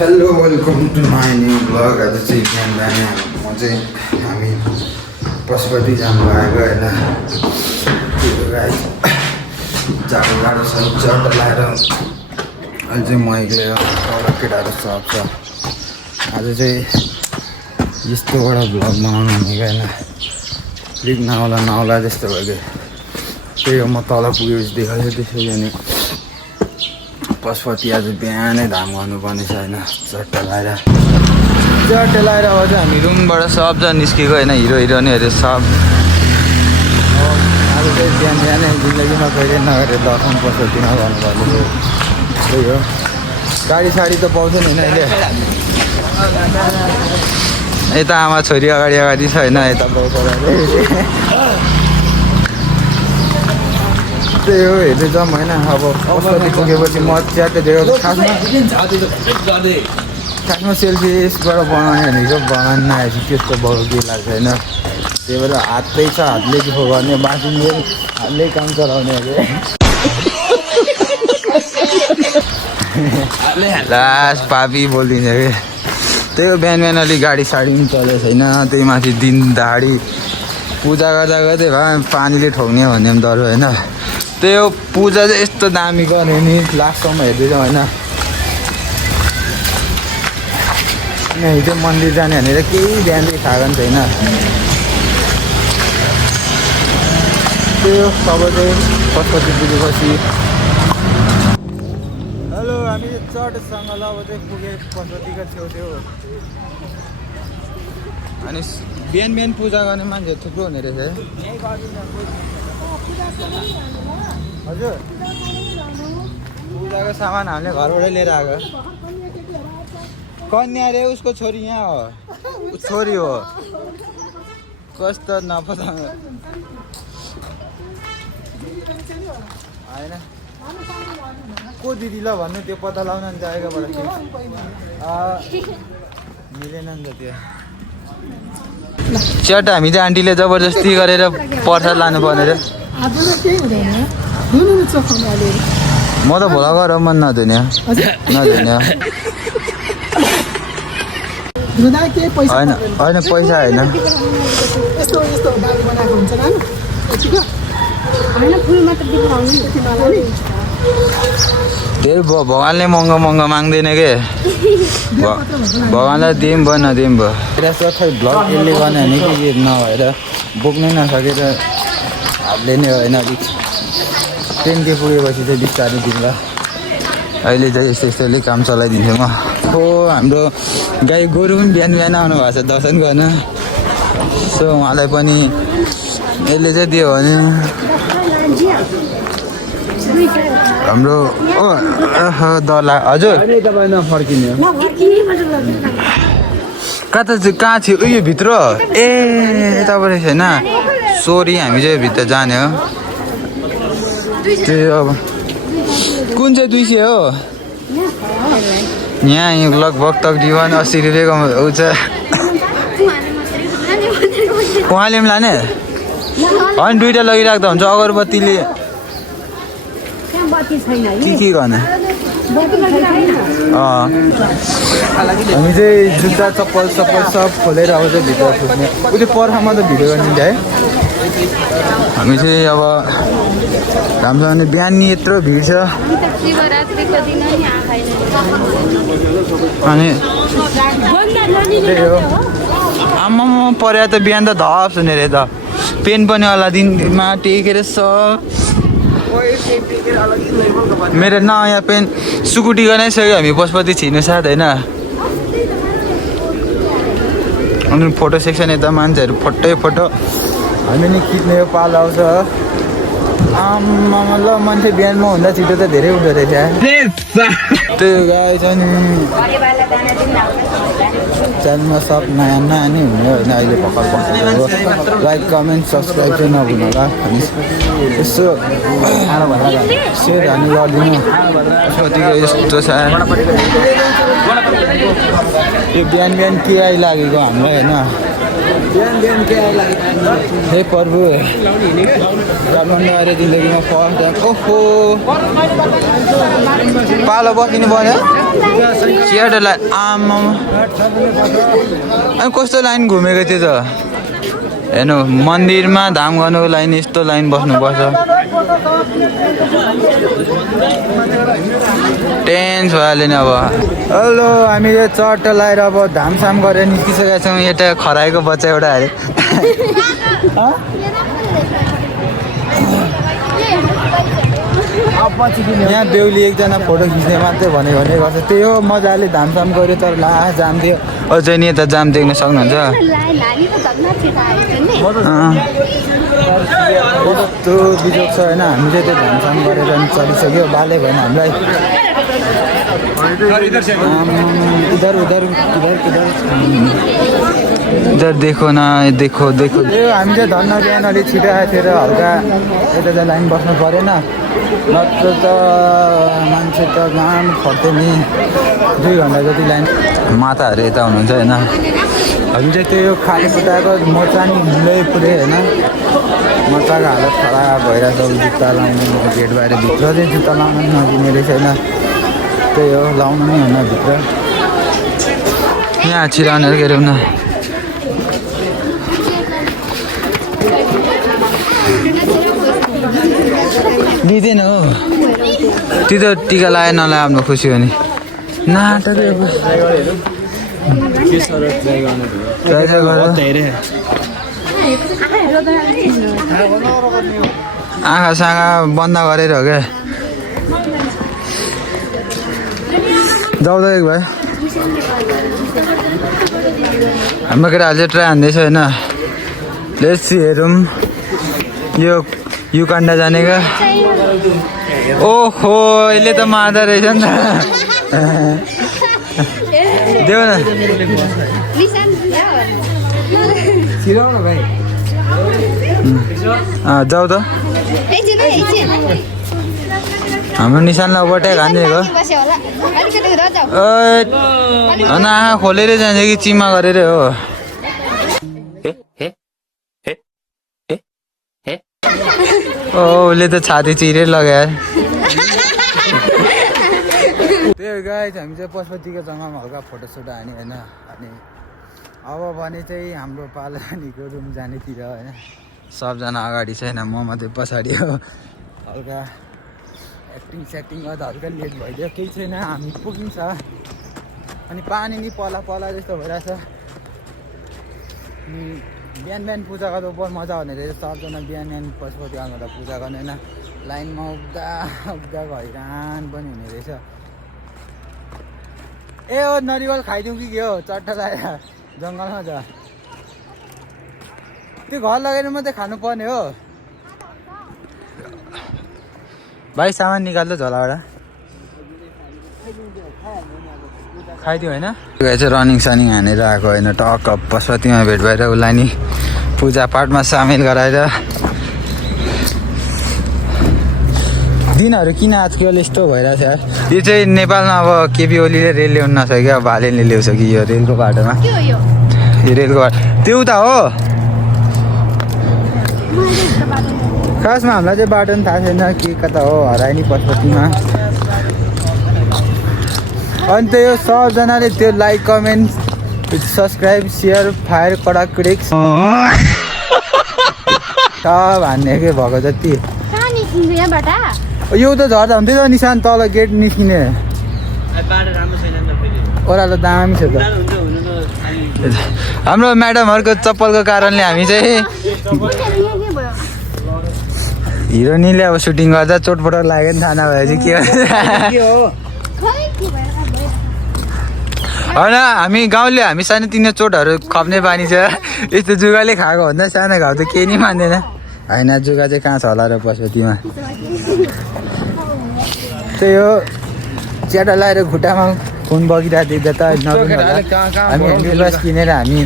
Hello welcome to my new blog. आज चाहिँ बिहान बिहान म चाहिँ हामी पशुपति जानु आएको होइन। त्यो गाई जाडो गाडो छ चट्ट लगाएर अहिले चाहिँ म एक्लै तल केटाहरू सब छ। आज चाहिँ यस्तोबाट ब्लग बनाउनु भनेको होइन, अलिक नआउला जस्तो भयो कि त्यही हो। म तल पुगेपछि देखाउँछु त्यसरी। अनि पशुपति आज बिहानै धाम गर्नुपर्ने छ होइन। चट्ट लगाएर अब चाहिँ हामी रुमबाट सबजना निस्केको होइन, हिरो हिरोइनहरू सब। आज चाहिँ बिहान बिहानै जिन्दगीमा कहिले नगरेर दर्शन पशुपतिमा गर्नुपर्ने त्यही हो। गाडी साडी त पाउँछ नि होइन अहिले। यता आमा छोरी अगाडि अगाडि छ होइन, यता त्यही हो हेर्दै जाऊँ होइन। अब पशुपति पुगेपछि म च्याटो दिएको खासमा सेल्फीबाट बनाउने भनेको बनाउनु नआएपछि त्यस्तो बरु के लाग्छ होइन। त्यही भएर हातै छ, हातले दुःख गर्ने, बाँच्ने हातले काम चलाउने अरे लास्ट पापी बोलिदिन्छ कि। त्यही हो बिहान बिहान अलिक गाडी साडी पनि चलेको छैन। त्यही माथि दिन दहाडी पूजा गर्दा गर्दै भए पानीले ठोक्ने भन्ने पनि डर होइन। त्यही हो पूजा चाहिँ यस्तो दामी गर्ने नि लास्टसम्म हेर्दैछ होइन। हिजो मन्दिर जाने भनेर केही ध्यान चाहिँ खाएको पनि छैन। त्यही हो सब चाहिँ पशुपति पुगेपछि। हेलो हामी चटसँग ल अब चाहिँ पुगे पशुपतिको छेउछेउ। अनि बिहान बिहान पूजा गर्ने मान्छेहरू थुप्रो हुने रहेछ है। हजुर पूजाको सामान हामीले घरबाटै लिएर आएको। कन्या रे उसको छोरी यहाँ हो, छोरी हो कस्तो नपता होइन। को दिदी ल भन्नु त्यो पत्ता लगाउन नि जाएकोबाट मिलेन नि त त्यो। च्याट हामी चाहिँ आन्टीले जबरजस्ती गरेर प्रसाद लानुपर्ने रे। म त भोला गएर मन नधुने होइन होइन पैसा होइन। धेरै भगवान्ले महँगो महँगो माग्दैन के। भगवान्लाई दिउँ भयो नदिउँ भयो। यस्तो खै भ्लग यसले गर्ने भने के नभएर बोक्नै नसकेर हातले नै होइन। अलिक 10K पुगेपछि चाहिँ बिस्तारै दिउँला। अहिले चाहिँ यस्तो यस्तोले काम चलाइदिन्छु म। हो हाम्रो गाई गोरु पनि बिहान बिहान आउनु भएको छ दर्शन गर्न। सो उहाँलाई पनि यसले चाहिँ दियो भने हाम्रो डर लाग्यो। हजुर कता चाहिँ कहाँ थियो उयो भित्र ए यताबाट छैन। सोरी हामी चाहिँ भित्र जाने हो। त्यो अब कुन चाहिँ 200 हो यहाँ लगभग तकरिबन 80 रुपियाँको आउँछ। उहाँले पनि लाने होइन दुइटा लगिराख्दा हुन्छ। अगरबत्तीले के गर्ने। हामी चाहिँ जुत्ता चप्पल सप्पल सब खोलेर अब चाहिँ भित्र फुट्ने उसले पर्खामा त भिडियो गरिदिन्छ है। हामी चाहिँ अब राम्रोसँगले बिहान नि यत्रो भिड छ। अनि त्यही हो आम्मामा पर्या त बिहान त धप सुने रे त। पेन पनि होला दिनमा टेकेर सब मेरो नयाँ पेन सुकुटी गनाइसक्यो हामी पशुपति छिर्नु साथ होइन। अनि फोटो सेक्सन यता मान्छेहरू फोटो हामी नि खिच्ने हो पाल आउँछ। आम्मामा ल मान्छे बिहानमा हुँदा छिटो त धेरै हुँदो रहेछ। त्यो गाई छ नि च्यानलमा सब नयाँ नयाँ नै हुने होइन। अहिले भर्खर बसेको लाइक कमेन्ट सब्सक्राइब चाहिँ नभुल्नु होला। अनि यसो सेयर हामी गरिदिनु। पशुपतिको यस्तो छ यो बिहान बिहान के आइलागेको हामीलाई होइन। हे प्रभु काठमाडौँ आएर जिन्दगीमा फर्स्ट टाइम ओहो पालो बसिनु पर्यो चियाटो लाइन आमा अनि कस्तो लाइन घुमेको थियो त हेर्नु मन्दिरमा धाम गर्नुको लाइन यस्तो लाइन बस्नुपर्छ टेन्स भइहाल्यो नि अब हेलो हामीले चट्ट लगाएर अब धामसाम गरेर निस्किसकेका छौँ यता खराएको बच्चा एउटा अरे यहाँ बेहुली एकजना फोटो खिच्ने मात्रै भनेको गर्छ त्यही हो मजाले धामसाम गऱ्यो तर लास्ट जाम थियो अझै नि यता जाम देख्न सक्नुहुन्छ कस्तो बिजोग छ होइन हामीले त्यो धामसाम गरेर चलिसक्यो बाले भएन हामीलाई इधर उधर किधर किधर इधर देखो न देखो देखो हामी चाहिँ धन्न बिहान अलिक छिटो आएको थियो र हल्का यता चाहिँ लाइन बस्नु परेन नत्र त मान्छे त गाम खट्थ्यो नि 2 घन्टा जति लाइन माताहरू यता हुनुहुन्छ होइन हामी चाहिँ त्यो खाली खुट्टाको मोर्चा नि ढिलै पुऱ्यो होइन मोर्चाको हालत खराब भइरहेको छ जुत्ता लाउनु गेट बाहिर भित्र चाहिँ जुत्ता लाउनु नदिने रहेछ होइन त्यही हो लाउनु नि होइन भित्र यहाँ छिराउनेहरू के अरे न दिँदैन हो त्यो त टिका लगाए नलाए आफ्नो खुसी हो नि नाटक आँखा साँखा बन्द गरेर हो क्या जाउँदै भाइ हाम्रो केटाहरू चाहिँ ट्राई हान्दैछ होइन लेट्स हेरौँ यो युकान्डा जाने क्या ओहो यसले त मार्दा रहेछ नि त देऊ न जाऊ त हाम्रो निशानलाई ओभरटेक हानिदिएको आँखा खोलेरै जान्छ कि चिमा गरेरै हो उसले त छाती चिरेर लगायो त्यही गाइस हामी चाहिँ पशुपतिको जग्गामा हल्का फोटोसोटो हान्यो होइन अनि अब भने चाहिँ हाम्रो पालानीको रुम जानेतिर होइन सबजना अगाडि छैन म मात्रै पछाडि हो हल्का एक्टिङ सेक्टिङ गर्दा हल्का लेट भइदियो केही छैन हामी पुगिन्छ अनि पानी नि पला पला जस्तो भइरहेछ अनि बिहान बिहान पूजा गर्दा बहुत मजा हुने रहेछ सबजना बिहान बिहान पशुपति आउँदा पूजा गर्ने होइन लाइनमा उक्दा उक्दाको हैरान पनि हुने रहेछ ए हो नरिवल खाइदिउँ कि के हो चट्टा लगाएर जङ्गलमा छ त्यो घर लगेर मात्रै खानुपर्ने हो भाइ सामान निकाल्दा झोलाबाट खाइदियो होइन चाहिँ रनिङ सनिङ हानेर आएको होइन टक्क पशुपतिमा भेट भएर उसलाई नि पूजापाठमा सामेल गराएर दिनहरू किन आजकल यस्तो भइरहेछ यार यो चाहिँ नेपालमा अब केपी ओलीले रेल ल्याउनु नसक्यो अब भालेले ल्याउँछ कि यो रेलको बाटोमा यो रेलको बाटो त्यो उता हो खासमा हामीलाई चाहिँ बाटो पनि थाहा छैन के कता हो हरायो नि पशुपतिमा अनि त्यो यो सबजनाले त्यो like comment subscribe share fire कडा क्रिक्स सब हान्ने के भएको जति यो त झर्दा हुन्थ्यो त निशान तल गेट निस्किने ओह्रालो दामी छ त हाम्रो म्याडमहरूको चप्पलको कारणले हामी चाहिँ हिरोनीले अब सुटिङ गर्दा चोटपटक लाग्यो नि थाहा नभएपछि के होइन हामी गाउँले हामी सानोतिनो चोटहरू खप्ने बानी छ यस्तो जुगाले खाएको भन्दा सानो घाउ त केही नि मान्दैन होइन जुगा चाहिँ कहाँ छ होला र पशुपतिमा त्यही हो च्याटा लगाएर खुट्टामा खुन बगिरहेको देख्दा त नरुनु होला हामी ह्यान्डल किनेर हामी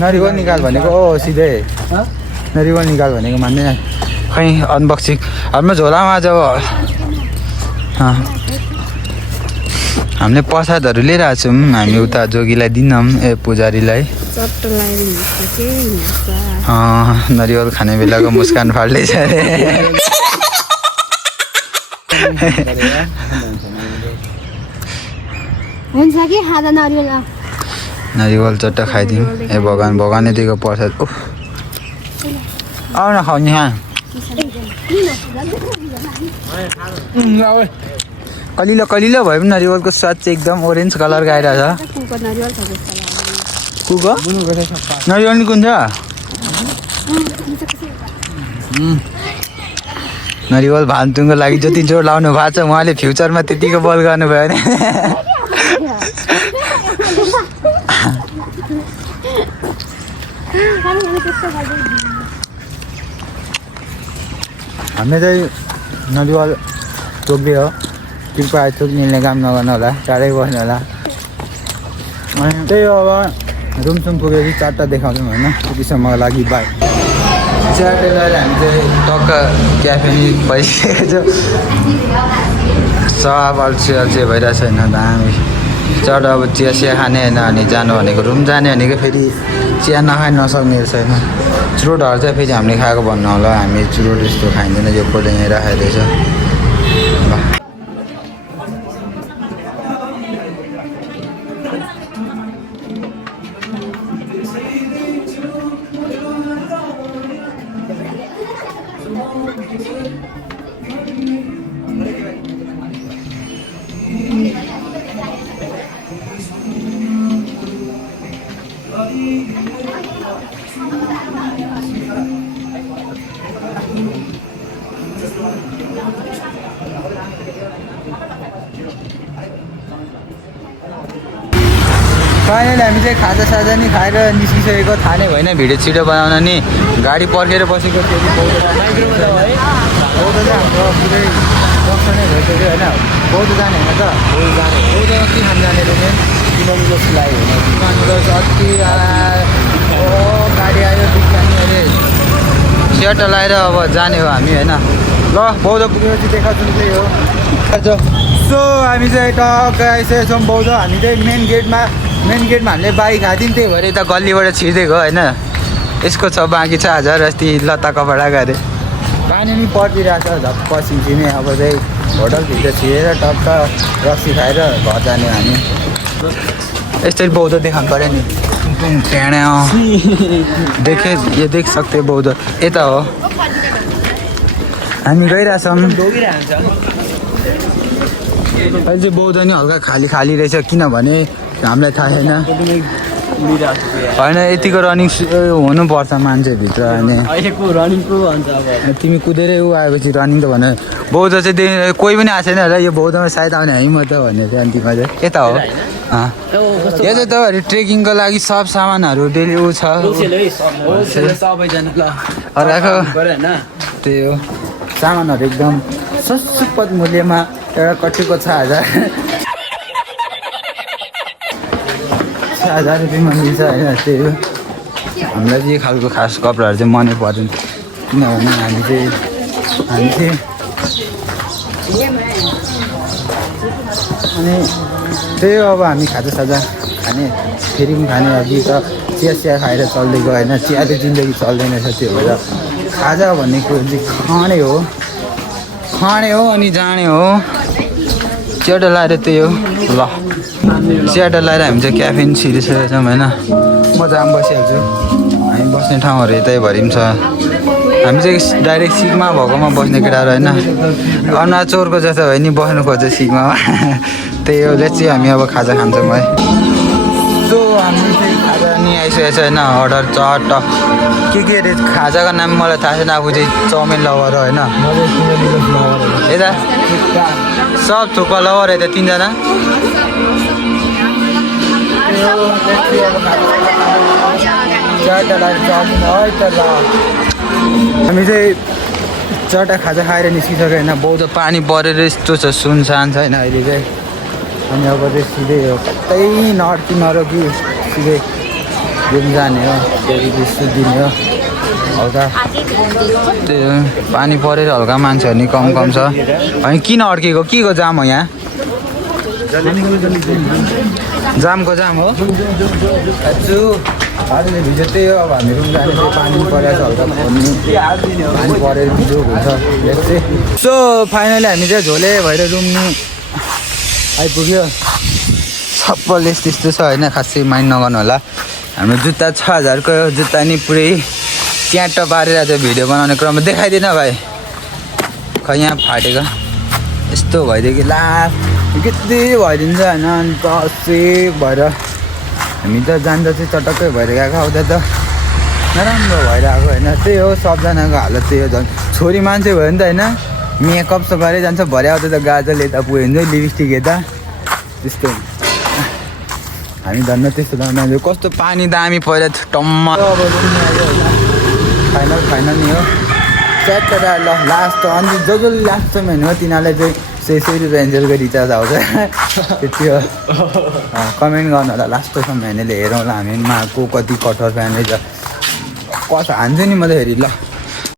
नरिवल निकाल भनेको हो सिधै नरिवल निकाल भनेको मान्दैन खै अनबक्सिङ हाम्रो झोलामा जब हामीले प्रसादहरू लिइरहेको छौँ हामी उता जोगीलाई दिन्नौँ पुजारीलाई नरिवल खाने बेलाको मुस्कान फाल्दैछ अरे हुन्छ कि खाँदा नरिवल नरिवल चट्ट खाइदिउँ भगवानले दिएको प्रसाद आऊ न खाउने यहाँ कलिलो कलिलो भए पनि नरिवलको स्वाद चाहिँ एकदम ओरेन्ज कलरको आइरहेछ कुको नरिवल नि कुन छ नरिवल भान्चुङको लागि जति जोड लाउनु भएको छ उहाँले फ्युचरमा त्यतिको बल गर्नुभयो भने हामीले चाहिँ नरिवल चोक्दै हो कृपया चोक मिल्ने काम नगर्नु होला टाढै बस्नु होला अनि त्यही हो अब रुमसुम पुगेपछि 4टा देखाउँछौँ होइन त्यतिसम्मको लागि बाई चियाटे लगाएर हामी चाहिँ टक्क क्याफे नि भइसकेको छ सब अल्छी भइरहेको छ होइन दामी चट अब चिया खाने होइन अनि जानु भनेको रुम जाने भनेको फेरि चिया नखाइ नसक्ने रहेछ होइन चुरोटहरू चाहिँ फेरि हामीले खाएको भन्नु होला हामी चुरोट यस्तो खाइँदैन यो कोल्ड यहीँ राखेको रहेछ ल फाइनली हामी चाहिँ खाजासाजा नि खाएर निस्किसकेको थाहा नै भएन भिडियो छिटो बनाउन नि गाडी पर्खेर बसेको थियो बौद्ध चाहिँ हाम्रो पुरै जक्सनै भइसक्यो होइन बौद्ध जाने होइन त बौद्ध के खान जाने रहेछ किनभने जस्तो लाग्यो होइन अति गाडी आयो बिग्रानी अरे सेटो लगाएर अब जाने हो हामी होइन ल बौद्ध पुगेपछि देखाउँछौँ त्यही हो सो हामी चाहिँ टक्क आइसकेको छौँ बौद्ध हामी चाहिँ मेन गेटमा हामीले बाइक हादिन् त्यही भएर यता गल्लीबाट छिर्दिएको होइन यसको छ बाँकी छ आज अस्ति लत्ता कपडा गरे पानी पनि परिरहेको छ झप्प सिमसिमे अब चाहिँ होटलभित्र छिरेर टक्क रक्सी खाएर घर जाने हामी यस्तै बौद्ध देखाउनु पऱ्यो नि देखे यो देख सक्थे बौद्ध यता हो हामी गइरहेछौँ अहिले चाहिँ बौद्ध नि हल्का खाली रहेछ किनभने हामीलाई थाहा छैन होइन यतिको रनिङ हुनुपर्छ मान्छेभित्र अनि तिमी कुदेरै ऊ आएपछि रनिङ त भने बौद्ध चाहिँ कोही पनि आएको छैन होला यो बौद्धमा सायद आउने हामी म त भन्ने थियो अन्तिममा चाहिँ यता हो यो चाहिँ तपाईँहरू ट्रेकिङको लागि सब सामानहरू डेली ऊ छ अर्काको त्यही हो सामानहरू एकदम सस्तोपद मूल्यमा एउटा कट्टीको 6,000 रुपियाँमा मिल्छ होइन त्यही हो हामीलाई चाहिँ खालको खास कपडाहरू चाहिँ मनै पर्दैन किनभने हामी चाहिँ अनि त्यही हो अब हामी खाजासाजा खाने फेरि पनि खाने अघि त चिया खाएर चल्दै गयो होइन चियाले जिन्दगी चल्दैन रहेछ त्यो भएर खाजा भन्ने कुरो चाहिँ खाने हो अनि जाने हो च्याटो लगाएर त्यही हो ल च्याटो लगाएर हामी चाहिँ क्याफे पनि छिरिसकेको छौँ होइन म जाम बसिहाल्छु हामी बस्ने ठाउँहरू यतैभरि पनि छ हामी चाहिँ डाइरेक्ट सिक्मा भएकोमा बस्ने केटाहरू होइन अरुणाचलको जस्तो भयो नि बस्नु खोज्छ सिक्मामा त्यही हो चाहिँ हामी अब खाजा खान्छौँ है सो हामी चाहिँ खाजा नि आइसकेको छ होइन अर्डर चट के अरे खाजाको नाम मलाई थाहा छैन आफू चाहिँ चाउमिन लवर होइन यता सब थुक्पा लवर यता 3जना हामी चाहिँ 4टा खाजा खाएर निस्किसक्यो होइन बौद्ध पानी परेर यस्तो छ सुनसान छ होइन अहिले चाहिँ अनि अब चाहिँ सिधै हो कतै नरोकी सिधै घुम जाने हो त्यहाँदेखि सुत्दिने हो हल्का त्यो पानी परेर हल्का मान्छेहरू नि कम छ अनि किन अड्केको के को जाम हो यहाँ जामको जाम हो दाजु हजुर भिडियो त्यही हो अब हामी रुम जाने चाहिँ पानी परेको छ हल्का पानी परेर बिजोग हुन्छ सो फाइनली हामी चाहिँ झोले भएर रुम नि आइपुग्यो चप्पल यस्तो छ होइन खासै माइन्ड नगर्नु होला हाम्रो जुत्ता 6000को जुत्ता नि पुरै च्याट पारेर चाहिँ भिडियो बनाउने क्रममा देखाइदिन भाइ खै यहाँ फाटेको यस्तो भइदियो कि लास्ट कति भइदिन्छ होइन अन्त सेफ भएर हामी त जान्दा चाहिँ चटक्कै भएर गएको आउँदा त नराम्रो भइरहेको होइन त्यही हो सबजनाको हालत त्यही हो झन् छोरी मान्छे भयो नि त होइन मेकअप सफारै जान्छ भरे आउँदा त गाजल यता पुग्यो भने लिपस्टिक यता त्यस्तो हामी धन्न त्यस्तो धन्न कस्तो पानी दामी पऱ्यो टम्म अब फाइनल नि हो च्याट ल लास्ट अनि जो लास्ट टाइम हेर्नु हो तिनीहरूलाई चाहिँ 100 रुपियाँ एन्जलको रिचार्ज आउँछ त्यति हो कमेन्ट गर्नु होला लास्टसम्म हेर्नेले हेरौँ होला हामीमा को कति कठोर फ्यान रहेछ कसो हान्छु नि म त हेरि ल